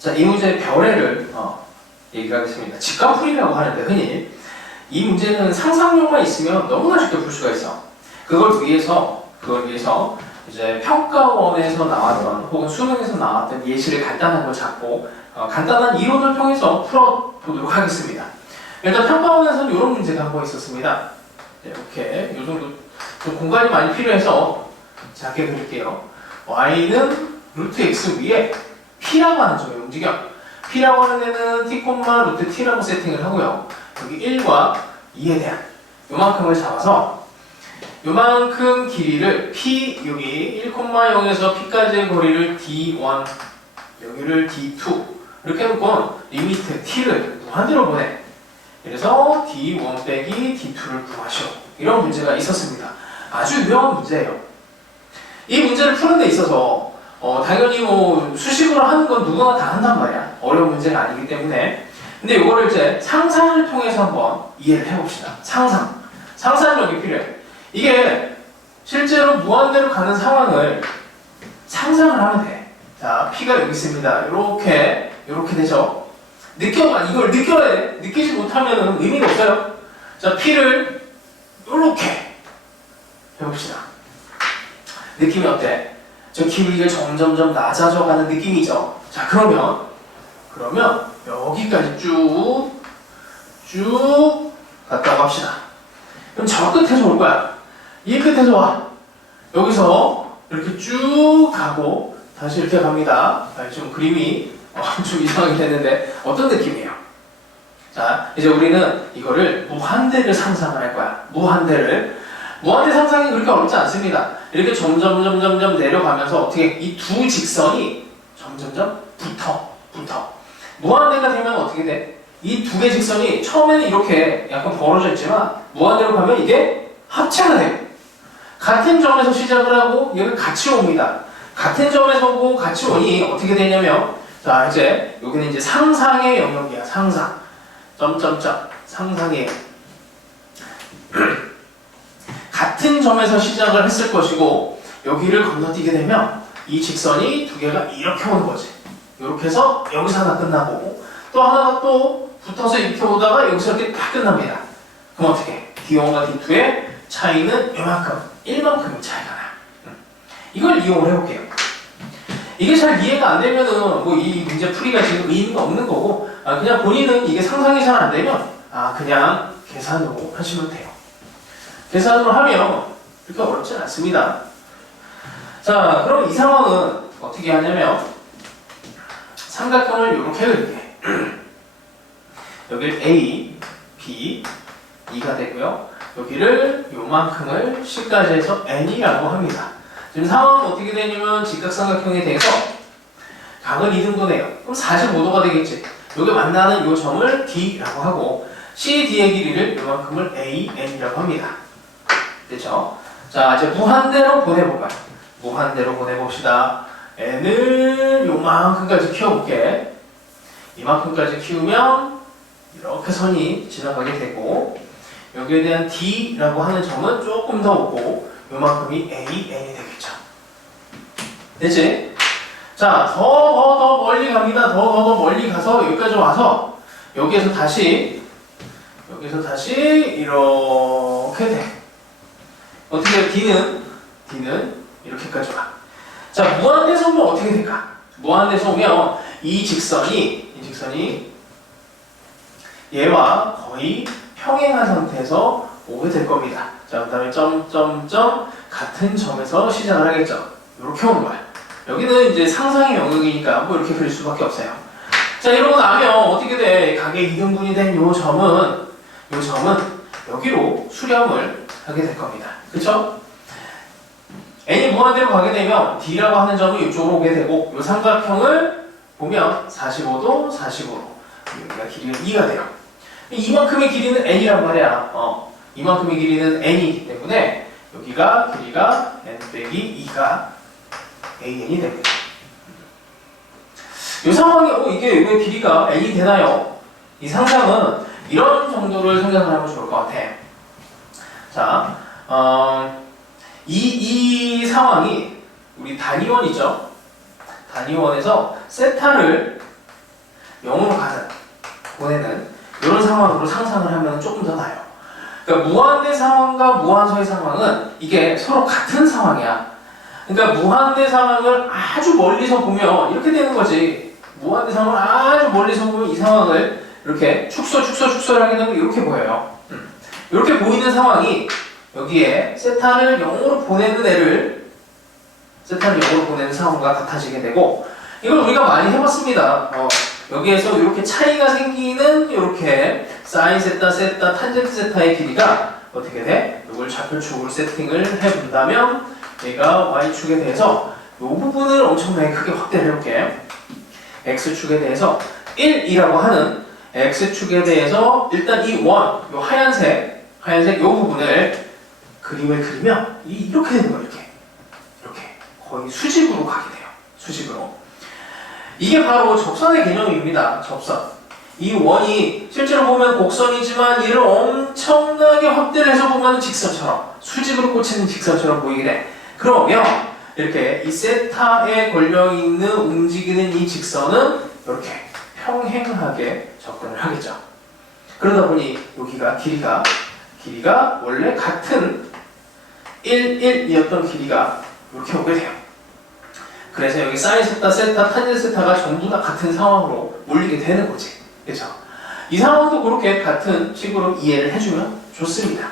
자, 이 문제의 별애를 얘기하겠습니다. 직관풀이라고 하는데 흔히 이 문제는 상상력만 있으면 너무나 쉽게 풀 수가 있어. 그걸 위해서 이제 평가원에서 나왔던 혹은 수능에서 나왔던 예시를 간단한 걸 잡고 간단한 이론을 통해서 풀어보도록 하겠습니다. 일단 평가원에서는 이런 문제가 한 번 있었습니다. 이렇게 이 정도 좀 공간이 많이 필요해서 작게 그릴게요. y는 루트 x 위에 p라고 하는 점에 움직여. p라고 하는 애는 t, 루트 t라고 세팅을 하고요. 여기 1과 2에 대한 요만큼을 잡아서 요만큼 길이를 p 여기 1,0에서 p까지의 거리를 d1 여기를 d2 이렇게 해놓고 리미트 t를 무한대로 보내. 그래서 d1 빼기 d2를 구하시오. 이런 문제가 있었습니다. 아주 유명한 문제예요. 이 문제를 푸는 데 있어서 당연히 뭐 수식으로 하는 건 누구나 다 한단 말이야. 어려운 문제가 아니기 때문에. 근데 이거를 이제 상상을 통해서 한번 이해를 해봅시다. 상상력이 필요해. 이게 실제로 무한대로 가는 상황을 상상을 하면 돼. 자, P가 여기 있습니다. 이렇게 되죠. 이걸 느껴야 돼. 느끼지 못하면 의미가 없어요. 자, P를 이렇게 해봅시다. 느낌이 어때? 저 길이가 점점점 낮아져 가는 느낌이죠. 자, 그러면 여기까지 쭉 갔다고 합시다. 그럼 저 끝에서 올 거야. 이 끝에서 와. 여기서 이렇게 쭉 가고 다시 이렇게 갑니다. 좀 그림이 좀 이상하게 됐는데 어떤 느낌이에요? 자, 이제 우리는 이거를 무한대를 상상을 할 거야. 무한대 상상이 그렇게 어렵지 않습니다. 이렇게 점점 내려가면서 어떻게 이 두 직선이 점점점 붙어. 무한대가 되면 어떻게 돼? 이 두 개 직선이 처음에는 이렇게 약간 벌어져 있지만 무한대로 가면 이게 합체가 돼. 같은 점에서 시작을 하고 여기 같이 옵니다. 같은 점에서 오고 같이 오니 어떻게 되냐면 자, 이제 여기는 이제 상상의 영역이야. 상상. 상상의 같은 점에서 시작을 했을 것이고 여기를 건너뛰게 되면 이 직선이 두 개가 이렇게 오는 거지. 이렇게 해서 여기서 하나 끝나고 또 하나가 또 붙어서 이렇게 오다가 여기서 이렇게 다 끝납니다. 그럼 어떻게? D1과 D2의 차이는 이만큼, 1만큼의 차이가 나. 이걸 이용을 해볼게요. 이게 잘 이해가 안 되면은 뭐 이 문제 풀이가 지금 의미가 없는 거고 그냥 본인은 이게 상상이 잘 안 되면 그냥 계산으로 하시면 돼요. 계산으로 하면 그렇게 어렵지 않습니다. 자, 그럼 이 상황은 어떻게 하냐면 삼각형을 이렇게 그릴게. 여기를 A, B, 2가 되고요. 여기를 요만큼을 C까지 해서 N이라고 합니다. 지금 상황은 어떻게 되냐면 직각삼각형에 대해서 각은 2등분해요. 그럼 45도가 되겠지. 여기 만나는 이 점을 D라고 하고 CD의 길이를 요만큼을 AN이라고 합니다. 됐죠? 자, 이제 무한대로 보내볼까요? 무한대로 보내봅시다. N을 요만큼까지 키워볼게. 이만큼까지 키우면 이렇게 선이 지나가게 되고 여기에 대한 D라고 하는 점은 조금 더 오고 요만큼이 AN이 되겠죠. 됐지? 자, 더 멀리 갑니다. 더 멀리 가서 여기까지 와서 여기에서 다시 이렇게 돼. 어떻게 해요? D는 이렇게까지 와. 자, 무한대에서 오면 어떻게 될까? 무한대에서 오면 이 직선이 얘와 거의 평행한 상태에서 오게 될 겁니다. 자, 그 다음에 점점점 같은 점에서 시작을 하겠죠. 이렇게 오는 거야. 여기는 이제 상상의 영역이니까 뭐 이렇게 그릴 수밖에 없어요. 자, 이러고 나면 어떻게 돼? 각의 2등분이 된 요 점은 여기로 수렴을 하게 될 겁니다. 그쵸? n이 무한대로 가게 되면 d라고 하는 점은 이쪽으로 오게 되고 이 삼각형을 보면 45도, 45도 여기가 길이가 2가 돼요. 이만큼의 길이는 n이란 말이야. 이만큼의 길이는 n이기 때문에 여기가 길이가 n 빼기 2가 an이 됩니다. 이 상황이 이게 왜 길이가 n이 되나요? 이 상상은 이런 정도를 생각을 하면 좋을 것 같아. 자, 이 상황이 우리 단위원이죠. 단위원에서 세타를 0으로 보내는 이런 상황으로 상상을 하면 조금 더 나아요. 그러니까 무한대 상황과 무한소의 상황은 이게 서로 같은 상황이야. 그러니까 무한대 상황을 아주 멀리서 보면 이렇게 되는 거지. 무한대 상황을 아주 멀리서 보면 이 상황을 이렇게 축소를 하게 되면 이렇게 보여요. 이렇게 보이는 상황이 여기에 세타를 0으로 보내는 세타를 0으로 보내는 상황과 같아지게 되고, 이걸 우리가 많이 해봤습니다. 여기에서 이렇게 차이가 생기는 이렇게 사인 세타, 세타, 탄젠트 세타의 길이가 어떻게 돼? 이걸 좌표축으로 세팅을 해본다면 얘가 y축에 대해서 이 부분을 엄청나게 크게 확대를 해볼게. x축에 대해서 1이라고 하는 x축에 대해서 일단 이 원, 이 하얀색 이 부분을 그림을 그리면 이렇게 되는 거예요. 이렇게 거의 수직으로 가게 돼요. 수직으로. 이게 바로 접선의 개념입니다. 접선. 이 원이 실제로 보면 곡선이지만 얘를 엄청나게 확대를 해서 보면 직선처럼, 수직으로 꽂히는 직선처럼 보이게 돼. 그러면 이렇게 이 세타에 걸려있는 움직이는 이 직선은 이렇게 평행하게 접근을 하겠죠. 그러다 보니 여기가 길이가 원래 같은 1, 1이었던 길이가 이렇게 오게 돼요. 그래서 여기 사인 세타, 세타, 탄젠트 세타가 전부 다 같은 상황으로 몰리게 되는 거지. 그렇죠? 이 상황도 그렇게 같은 식으로 이해를 해주면 좋습니다.